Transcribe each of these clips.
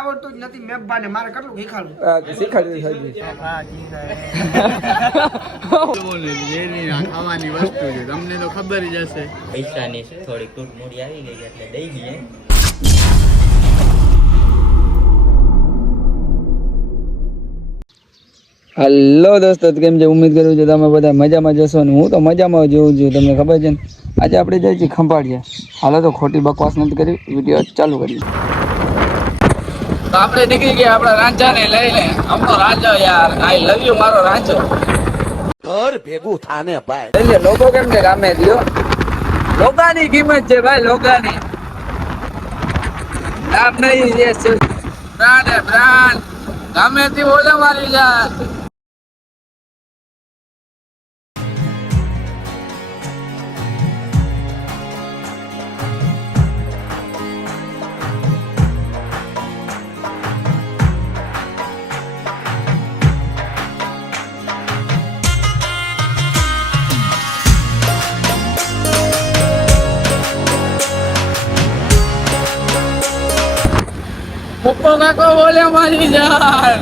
આવડતું જ નથી મેબાને મારે કેટલું શીખાડું શીખાડ્યું ખાવાની વસ્તુ છે તમને તો ખબર જ હશે. પૈસાની થોડીક તૂટ મૂડી આવી ગઈ એટલે દઈ દઈએ. હેલો દોસ્તો, કેમ છે? ઉમ્મીદ કરું છું તમે બધા મજામાં જશો ને હું તો મજામાં જોઉં છું. તમને ખબર છે ને આજે આપણે જઈએ છીએ ખંભાળિયા. હાલો તો ખોટી બકવાસ નથી કરી, વિડીયો ચાલુ કરીએ. તો આપણે નીકળી ગયા આપણા રાંચાને લઈને. અમારો રાંચો યાર, આઈ લવ યુ મારો રાંચો. ઘર ભેગું થાને ભાઈ. એટલે લોકો કેમ છે ગામે દિયો, લોકાની કિંમત છે ભાઈ, લોકાની. નામ નહીં જે છે બ્રાન્ડ હે બ્રાન્ડ. ગામેથી બોલે મારી જાન. હુપ્પો કાકો બોલે મારી જાન.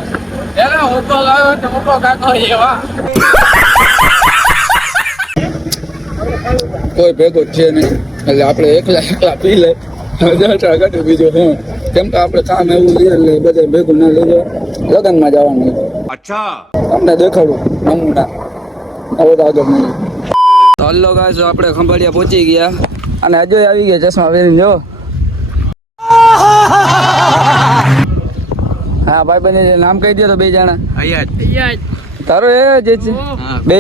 એનો હુપ્પો આવ્યો તો હુપ્પો કાકો એવા કોઈ ભેગો છે નહીં, એટલે આપણે એકલા પી લે આગળ બીજું હું. કેમ કે આપણે કામ એવું છે એટલે બધા ભેગું ના લેજો. લગ્નમાં જવાનું. અચ્છા, તમને દેખાડું નમૂના. હવે તો આગળ નહીં. હલ્લો ગાઈસ, આપણે ખંભાળિયા પહોંચી ગયા અને અજય આવી ગયા ચશ્મા પહેરીને. જો હા ભાઈ બને નામ કહી દો તો બે જણા. તારો એ જ છે બે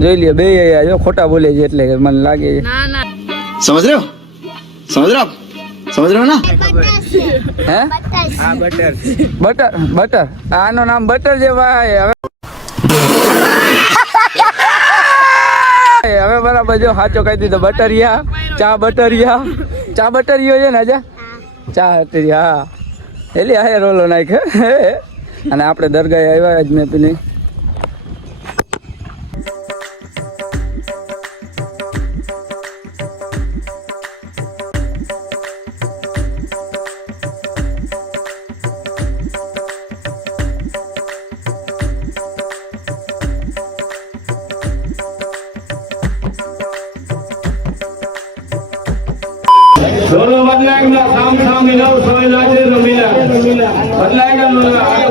જોઈ લ્યો બે જો ખોટા બોલે છે એટલે મને લાગે છે. સમજ રહ્યો ના હે? હા બટર આનો નામ બટર છે ભાઈ. હવે બરાબર જો સાચો કહી દીધો. બટરિયા ચા બટરિયો છે ને આજે ચા બટરિયા એલી આ રોલો નાખે. અને આપણે દરગાહ આવ્યા જ મેં પેલી दोनों बदलाएगा शाम शाम मिला सोए लागे न मिला बदलाएगा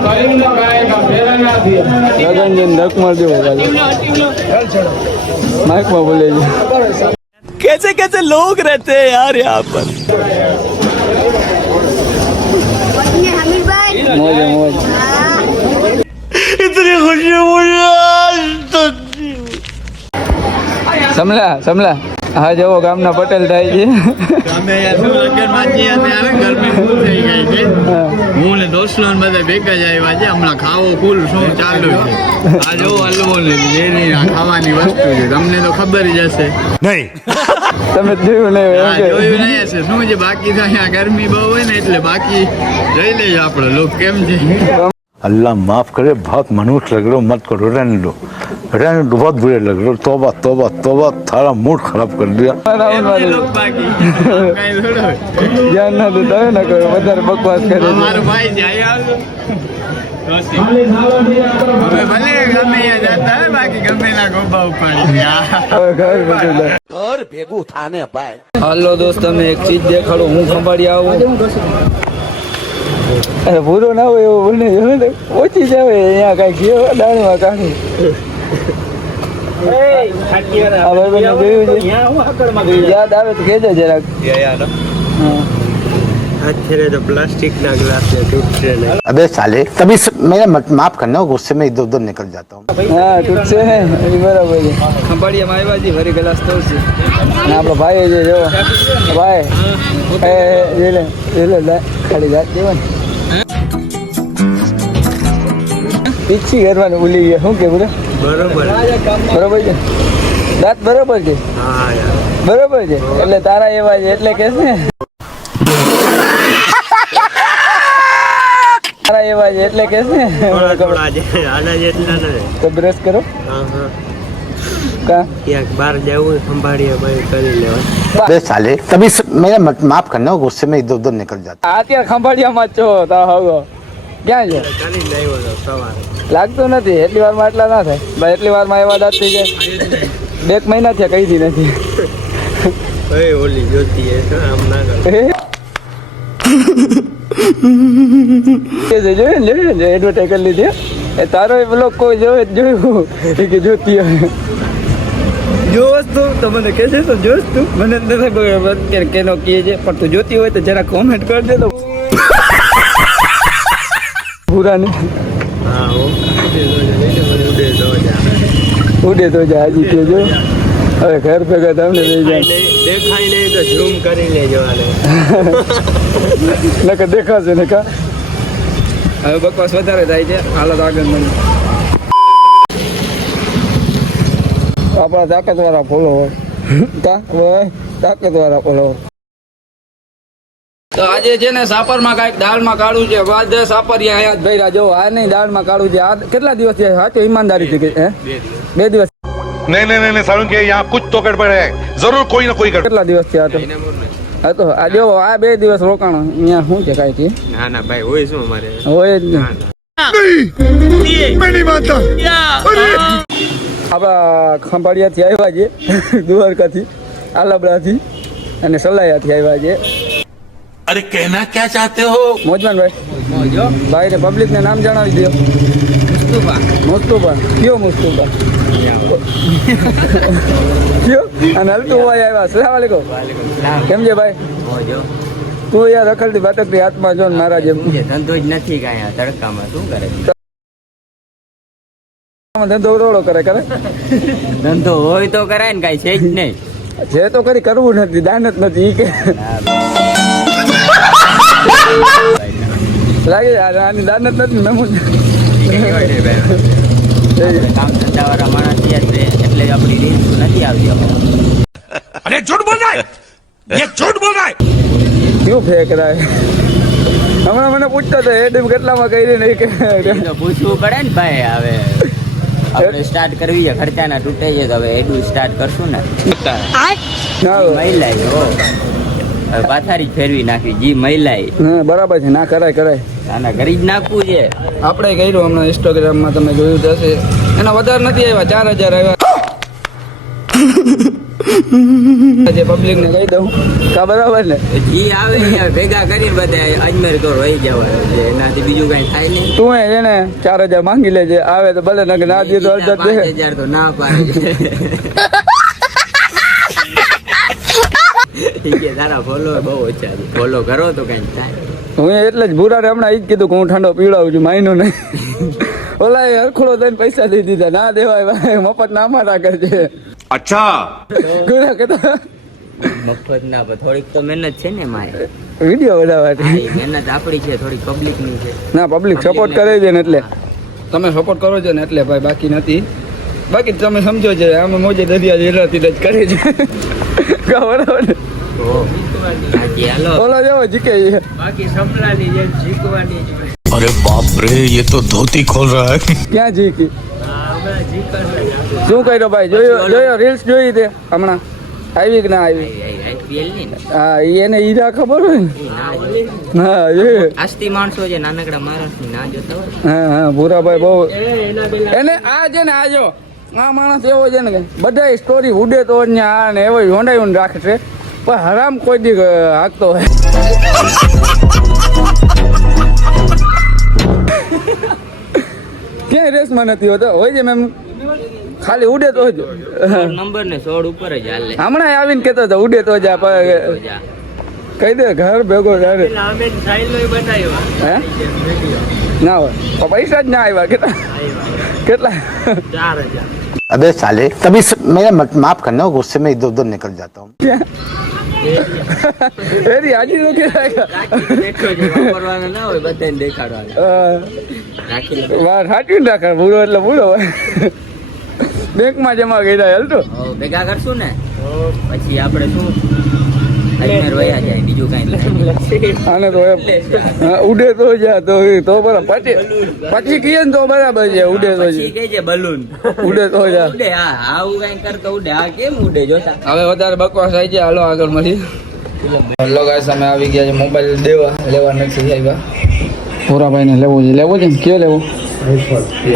भाई न गाएगा फेरा ना दिया લગન ધક માર દેવો માइक में बोले जी. कैसे कैसे लोग रहते हैं यार यहाँ पर. मोज मोज इतनी खुशी मुझे. समला હા જવો ગામના પટેલ થાય છે. અમે લગ્નમાંથી આવે ગરમી ફૂલ થઈ ગઈ છે. હું ને દોસ્તો બધા ભેગા જ આવ્યા છે. હમણાં ખાવો ફૂલ શું ચાલુ છે. આ જો હલવો ને ખાવાની વસ્તુ છે તમને તો ખબર જ હશે. નહીં તમે જોયું નહીં જોયું નહીં હશે. શું છે બાકી તો અહીંયા ગરમી બહુ હોય ને એટલે બાકી જઈ લઈએ આપણે લોક. કેમ છે? अल्लाह माफ करे, बहुत मनुष्य लग रहे हो, मत करो, रहने दो बहुत बुरे लग रहे हो. तौबा तौबा तौबा, थारा मूड खराब कर दिया. લોક બાકી કઈ થોડો ધ્યાન ના દેતા હોય ને કરો વધારે બકવાસ કરે. મારો ભાઈ જાય હવે ભલે ગમે જતા હોય બાકી ગમે ના ગોબા ઉપાડી ઘર ભેગું થાને ભાઈ. હાલો દોસ્ત, તમને એક ચીજ દેખાડું. હું ખંભાળિયા આવું અરે ભૂરો ના હોય એવું બોલે ઓછી જ આવે અહીંયા કઈ ગયો દાણમાં કાઢું. યાદ આવે તો કેજો જરાક. तो प्लास्टिक ना ग्लास है टूटसे नहीं. अबे साले कभी मेरा माफ करना, गुस्से में इधर उधर निकल जाता हूँ. હા તૂટશે ને એ બરાબર છે. ખંભાળિયામાં આવ્યા છીએ, ફરી ગ્લાસ તોડશે. અને આપણો ભાઈ છે જો ભાઈ ખાલી જાત દેવાની પીછી કરવાનું ભૂલી ગયા. શું કે બરાબર છે દાંત બરાબર છે. બરાબર છે એટલે તારા એવા છે એટલે કે છે તારા એવા છે એટલે કે છે તો બ્રશ કરો. કા બાર જવું સંભાળીએ ભાઈ કરી લેવા. अबे साले तभी मेरा माफ करना गुस्से में इधर उधर निकल जाता અત્યારે ખંભાળિયામાં જ છો તા હવે ક્યાં છે લાગતું નથી એટલી વારમાં એટલા ના થાય ભાઈ એટલી વારમાં એવા દાંત થઈ જાય 2 મહિના થયા કઈ દી નથી જોયું એડવર્ટાઈઝ કરી લીધી એ તારો બ્લોગ કોઈ જોયું કે જોતી હોય જોશ તું તો મને કહે છે તો જોશ તું મને નથી ખબર અત્યારે કેનો કહે છે પણ તું જોતી હોય તો જરા કોમેન્ટ કરજે તો પૂરા નહીં ઉડે તો જા હજી કેજો હવે ઘર ભેગા તમને લઈ જાય દેખાય નહીં તો ઝૂમ કરી લેજો નકર દેખાશે ને કા હવે બકવાસ વધારે થાય છે હાલો તો આગળ મને આપણા તાકાતવાળા ફોલો હોય તાકાતવાળા ફોલો તો આજે છે ને સાપરમાં કાંઈક દાળમાં કાઢું છે બાદ સાપરિયા અહીંયા જ ભર્યા જો આ નહીં દાળમાં કાઢું છે આ કેટલા દિવસ છે સાચો ઈમાનદારી થી હે 2 દિવસ नहीं नहीं नहीं सारुण के यहाँ कुछ तो गड़बड़ है जरूर कोई ना कोई गड़बड़ કેટલા દિવસ છે આ તો આ જો આ 2 દિવસ રોકાણ અહીંયા શું છે કાંઈ થી ના ના ભાઈ હોય શું અમારે હોય જ નહીં આપણા ખંભાળિયાથી આવ્યા છે દ્વારકાથી આલાબડાથી અને સલાયાથી આવ્યા છે अरे कहना क्या चाहते हो મોજમાન ભાઈ ભાઈ ને પબ્લિક ને નામ જણાવી દો મુસ્તુફા કયો મુસ્તુફા કયો અને હલતું ભાઈ આવ્યા અસલામ વાલેકુમ કેમ છે ભાઈ તું યાર રખડતી બાટકની હાથમાં જો ને મારા જેમ ધંધો જ નથી કાંઈ તડકામાં શું કરે ધંધો રોડો કરે ધંધો હોય તો કરાય ને કાંઈ છે જ નહીં જે તો કરી કરવું નથી દાન જ નથી ઈ કે લાગે આની દાન જ નથી મેમું કામ ધંધાવાળા માણસ છીએ એટલે આપણી રીત નથી આવતી अरे झूठ बोल रहा है ये झूठ बोल रहा है ક્યું ફેક રહા હે હમણાં મને પૂછતો હતો એ ટીમ કેટલામાં કરી નહીં કે તો પૂછવું પડે ને ભાઈ હવે આપણે સ્ટાર્ટ કરવી છે ખર્ચાના તૂટે છે તો હવે એટલું સ્ટાર્ટ કરશું ને ના મહિલાઈ હો હવે પાથારી ફેરવી નાખવી જી મહિલાઈ હા બરાબર છે ના કરાય આના કરી જ નાખવું છે આપણે કર્યું હમણાં ઇન્સ્ટાગ્રામમાં તમે જોયું તો હશે એના વધારે નથી આવ્યા 4000 આવ્યા જે પબ્લિક ને કહી દઉં કા બરાબર ને જી આવે ને ભેગા કરીને બધા અજમેર તો રહી જવાનું છે એનાથી બીજું કઈ થાય નહીં તું છે ને 4000 માંગી લેજે આવે તો ભલે નકે ના દે તો અડધા દે 5000 તો ના પાડે ઠીક છે તારા ફોલો બહુ ઓછા છે ફોલો કરો તો કઈ થાય હું એટલે જ ભૂરાને હમણાં ઈ જ કીધું કે હું ઠંડો પીવડાવું છું માયનો નહીં ઓલા હરખોડો દઈને પૈસા દઈ દીધા ના દેવાય ભાઈ મફત ના મારા કરજે अच्छा ગુરા કહેતા મફત ના પણ થોડીક તો મહેનત છે ને મારે વિડીયો બનાવવાની મહેનત આપણી છે થોડીક પબ્લિક ની છે ના પબ્લિક સપોર્ટ કરે છે ને એટલે તમે સપોર્ટ કરો છો ને એટલે ભાઈ બાકી નથી બાકી તમે સમજો છે આમે મોજે દરિયા જેલાથી જ કરે છે બરાબર ને હાજી હાલો ઓલો જેવો જીકે છે બાકી સપનાની જેમ જીકવાની જ હોય. अरे बाप रे ये तो धोती खोल रहा है ક્યાં જીકી હમણાં જીકવાનું શું કર્યો ભાઈ જોયો રીલ્સ જોઈ તે હમણાં આવી કે ના આવી IPL ની ને હા એને ઈરા ખબર હોય ને ઈ ના જોઈ. હા જોયું આસ્તી માણસો છે નાનકડા મહારાષ્ટ્રની ના જોતા હોય હા ભૂરાભાઈ બહુ એને આ છે ને આ જો આ માણસ એવો છે ને કે બધા સ્ટોરી ઉડે તો જ ને આ ને એવો હોંડાયું રાખે છે પણ હરામ કોઈ દી હાંકતો હોય ક્યાંય રેસમાં નથી હોતો હોય છે મેમ ખાલી ઉડે તો જ નંબર ને 16 ઉપર જ હાલે હમણાં આવીને કેતો હતો ઉડે તો જા કહી દે ઘર ભેગો જાણે અમે સાઈલો બનાવ્યો હે ના હોય તો પૈસા જ ના આવ્યા કેટલા 4000 अबे साले तभी मेरा माफ करना गुस्से में इधर उधर निकल जाता हूँ એરી હાજી નો કે દેખો જે વાપરવાના ના હોય બધાને દેખાડવાના રાખી લો વાર હાટી રાખે ભૂરો એટલે ભૂરો હોય બેંકમાં જમા કર્યા હાલ તો ભેગા કરશું ને પછી આપણે શું અજમેર વયા જાય બીજું કાંઈ આને તો હા, ઉડે તો જા તો બરાબર પછી કહીએ ને તો બરાબર છે ઉડે તો પછી કે છે બલૂન ઉડે તો જા ઉડે. હા આવું કાંઈ કરતો ઉડે. આ કેમ ઉડે જોતા. હવે વધારે બકવાસ આવી છે. હાલો આગળ મળી. હેલો ગાઈસ, અમે આવી ગયા છે મોબાઈલ લેવા નથી આવ્યા. ભોરાભાઈ ને લેવો છે ને કયો લેવો?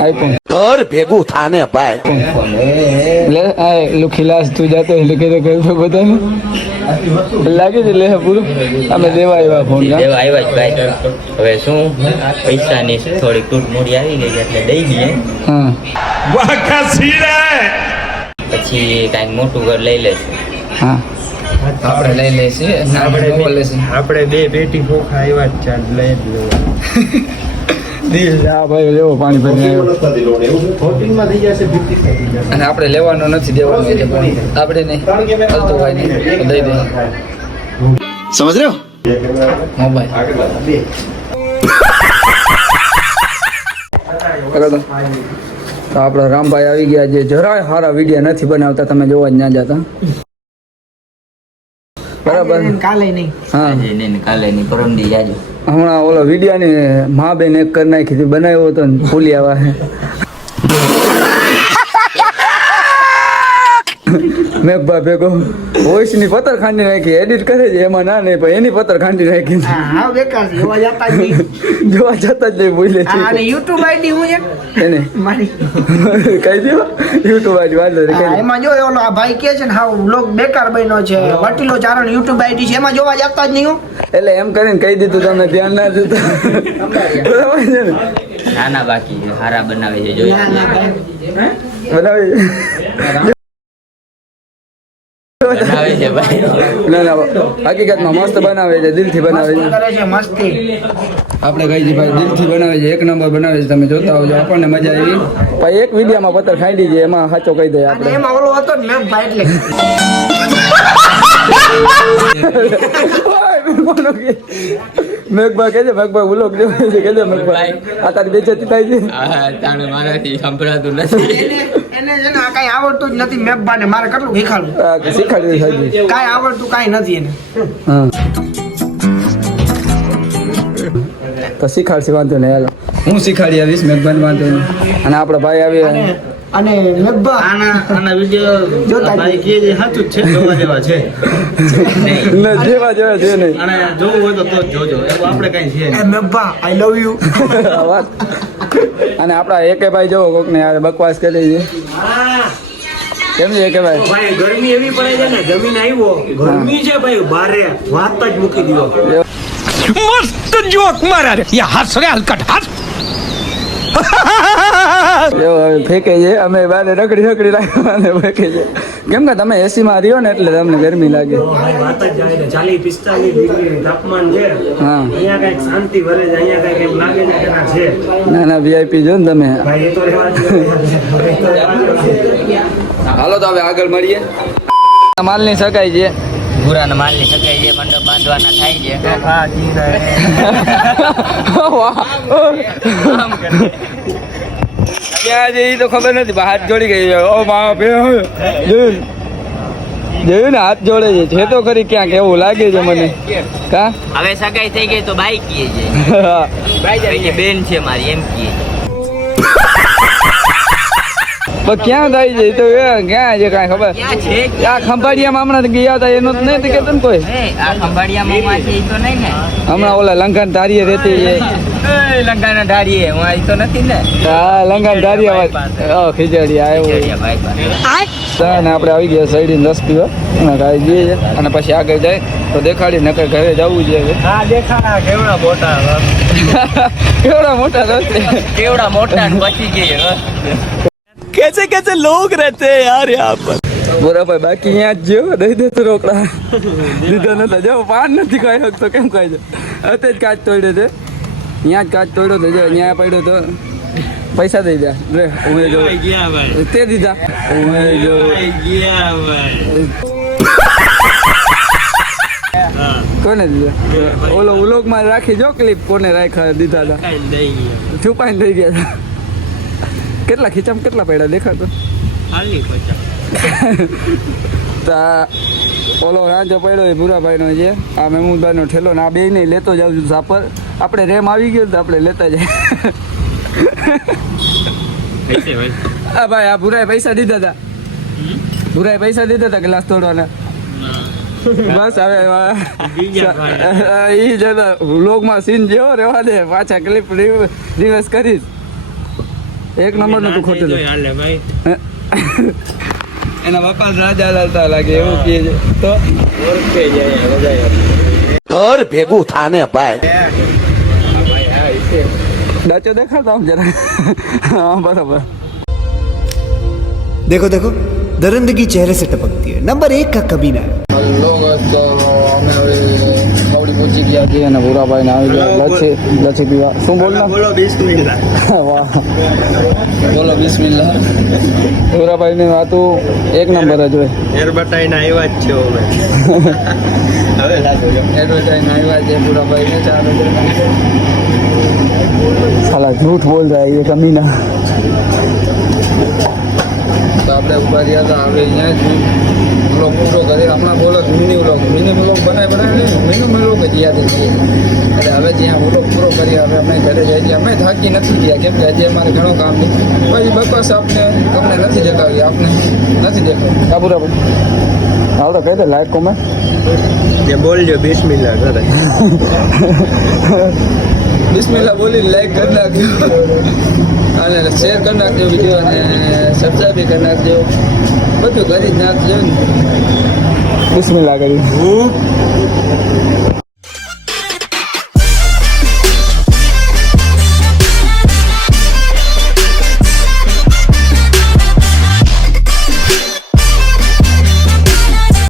આઈફોન. ઘર ભેગું થાને ભાઈ. લે આ લુખીલાસ તું જાતો એટલે કે તો બધાને લાગે છે લે પૂરું. અમે દેવા આવ્યા ફોન. દેવા આવ્યા જ ભાઈ. હવે શું પૈસાની થોડીક તૂટ મૂડી આવી ગઈ છે એટલે દઈ દઈએ. હા પછી કાંઈક મોટું ઘર લઈ લેશું. હા આપણે લઈ લઈશું. આપણે બે પેટી ખોખા આવ્યા જ છે લઈ જ લેવા. હા ભાઈ લેવો પાણી ભરીને અને આપણે લેવાનો નથી દેવાનો છે પણ આપણે નહીં ચાલતું હોય નહીં દઈ દે. સમજ રહ્યો મોબાઈલ તો આપણા રામભાઈ આવી ગયા જે જરાય સારા વિડીયો નથી બનાવતા. તમે જોવા જ ના જતા બરાબર. કાલે નહીં. હા આજે નહીં ને કાલે નહીં પરમદી જાજો. હમણાં ઓલો વિડીયાની મા બેન એક કરી નાખી હતી, બનાવ્યો હતો ને ફૂલી આવા મેઘભા ભેગો વોઇસ ની પત્તર ખાંડી નાખી. એડિટ કરે છે એમાં ના નહીં પણ એની પત્તર ખાંડી નાખી. હા બેકાર છે. જોવા જતા જ નહીં. જોવા જતા જ નહીં ભૂલે છે અને YouTube આઈડી હું એક એને મારી કહી દો યુટ્યુબ આઈડી વાંધો નહીં કહી દો. એમાં જો ઓલો આ ભાઈ કે છે ને હા વ્લોગ બેકાર બન્યો છે વટીલો ચારણ YouTube આઈડી છે એમાં જોવા જતા જ નહીં હું. એટલે એમ કરીને કહી દીધું તમે ધ્યાન ના દેતા બરાબર છે ને? નાના બાકી છે, હારા બનાવે છે જોઈ. બનાવી બનાવે છે ભાઈ. ના હકીકતમાં મસ્ત બનાવે છે, દિલથી બનાવે છે. કરે છે મસ્તી. આપણે કહીએ છીએ ભાઈ દિલથી બનાવે છે, એક નંબર બનાવે છે. તમે જોતા આવજો, આપણને મજા આવી. ભાઈ એક વિડીયોમાં પત્તર ખાંડી છે એમાં સાચો કહી દે અને આપણે. એમાં ઓલો હતો ને મેઘભાઈ એટલે મેઘભાઈ કે છે મેઘભાઈ ઉલોક જેવો છે કે છે મેઘભાઈ આ તારી બેચેતી થાય છે. હા તાણે મારાથી સંભળાતું નથી. એને છે ને આ કાંઈ આવડતું જ નથી મેઘભાઈને મારે કેટલું શીખાડું. આ શીખાડી સાહેબ. કાંઈ આવડતું કાંઈ નથી એને. હા તો શીખાડશે વાંધો નહીં. હાલો હું શીખાડી આવીશ મેઘભાઈ વાંધો નહીં. અને આપણા ભાઈ આવી અને મેઘભા આના વિડીયો જોતા ભાઈ કે જે સાચું જ છે જોવા જેવા છે. જેવા જેવા છે નહીં. અને જોવું હોય તો જ જોજો, એવું આપણે કઈ છે એ મેઘભા આઈ લવ યુ. વાત. અને આપણા એકે ભાઈ જોવો કોકને યાર બકવાસ કરી છે. કેમ છે એકે ભાઈ? ભાઈ ગરમી એવી પડે છે ને જમીન આવ્યો ગરમી છે ભાઈ બારે વાત જ મૂકી દીધો. मस्त जोक मारा रे ये हंस रे हलकट हंस ફેંકે છે અમે બારે રખડી રાખવાને ફેંકે છે. કેમ કે તમે એસી માં રહ્યો ને એટલે તમને ગરમી લાગે. ભાઈ વાત જ જાય ને 40-45 ડિગ્રી તાપમાન છે. હા અહીંયા કઈક શાંતિ વરે છે, અહીંયા કઈક એમ લાગે છે કે ના છે ના ના વીઆઈપી જો ને તમે. ભાઈ એ તો રહેવા જ જોઈએ. હાલો તો હવે આગળ મળીએ. માલની સગાઈ છે. ભૂરાના માલની સગાઈ છે, મંડપ બાંધવાના થાય છે. ક્યાં છે એ તો ખબર નથી પણ હાથ જોડી ગઈ. ઓ મા જોયું ને હાથ જોડે છે તો ખરી ક્યાંક એવું લાગે છે મને. કા હવે સગાઈ થઈ ગઈ તો બાઈ કીએ છે. બાઈ બેન છે મારી એમ કીએ છે. પણ ક્યાં થાય છે એ તો ક્યાં છે કાંઈ ખબર. ક્યાં છે? આ ખંભાળિયામાં હમણાં ગયા હતા એનું જ નહીં કેતું ને કોઈ. એ આ ખંભાળિયા માં છે એ તો નહીં ને. હમણાં ઓલા લંકાન ધારીએ રહેતી છે. લંકાના ઢારીએ હું આવી તો નથી ને. હા લંકાન ધારીયા ખીચડી આવ્યો. ને આપણે આવી ગયા સાઈડ રસ પીવા અને ખાઈ જઈએ છે અને પછી આગળ જાય તો દેખાડી નકર ઘરે જવું છે. હા દેખા કેવડા મોટા કેવડા મોટા રસ કેવડા મોટા ને પછી જઈએ. कैसे कैसे लोग रहते हैं यार यहाँ पर બોરા ભાઈ બાકી અહીંયા જ જેવો દઈ દે તો રોકડા લીધો નતા જેવો પાન નથી ખાઈ શકતો કેમ ખાય છે. અત્યારે જ કાચ તોડ્યો છે, અહીંયા જ કાચ તોડ્યો તો જો અહીંયા પડ્યો તો પૈસા દઈ દે રે ઉમે જો તે દીધા ઉમે જો કોને દીધા ઓલો ઉલોક માં રાખી જો ક્લિપ કોને રાખ્યા દીધા હતા છુપાઈને લઈ ગયા હતા. કેટલા ખીચામાં કેટલા પડ્યા દેખાતો ઓલો રાંચો પડ્યો એ ભૂરાભાઈનો છે, આ મહેમૂદભાઈનો ઠેલો ને આ બે નહીં લેતો જાઉં છું સાપર. આપણે રેમ આવી ગયો તો આપણે લેતા જાય. હા ભાઈ, આ ભૂરાએ પૈસા દીધા હતા. ભૂરાએ પૈસા દીધા હતા ગ્લાસ તોડવાના. બસ હવે એ જ વ્લોગમાં સીન જેવો રહેવા દે, પાછા ક્લિપ રિવર્સ કરીશ. એક નંબરનું તું ખોટું. એના બાપા રાજા લાલતા લાગે એવું કહે છે તો ઘર ભેગું થાને ભાઈ. ડાચો દેખાડતા આમ જરા. હા બરાબર. देखो देखो दरिंदगी चेहरे से टपकती है. नंबर 1 का कमीना है. હલો તો અમે હવે માવડી પહોંચી ગયા છીએ અને ભૂરાભાઈ ને આવી ગયા લચ્છી પીવા. શું બોલના? બોલો બિસ્મિલ્લાહ. વાહ, બોલો બિસ્મિલ્લાહ. ભૂરાભાઈ ની વાતો એક નંબર જ હોય. એરબટાઈને આવ્યા જ છો અમે. હવે લાગો એડવર્ટાઈઝ આવ્યા છે ભૂરાભાઈ ને ચાલો. સાલા झूठ बोल रहा है ये कमीना. તો આપણે ઉભા રહ્યા હતા, હવે અહીંયા જ બ્લોગ પૂરો કરી. હમણાં બોલો મિની બ્લોગ બનાવી મિની બ્લોગ જ યાદ છીએ. એટલે હવે જ્યાં બ્લોગ પૂરો કરી હવે અમે ઘરે જઈએ છીએ. અમે થાકી નથી ગયા કેમ કે આજે અમારે ઘણું કામ નહીં. પછી બકવાસ આપને તમને નથી દેખાવી, આપને નથી દેખાવી. હા બરાબર. હાલ તો કહી દે લાઈક કોમેન્ટ જે બોલજો બિસ્મિલ્લાહ કરે. બિસ્મિલ્લાહ બોલી લાઈક કરી નાખજો અને શેર કરી નાખજો વિડીયો અને સબસ્ક્રાઈબ બી કરી નાખજો. બધું કરી જ નાખજો. બિસ્મિલ્લાહ કરી.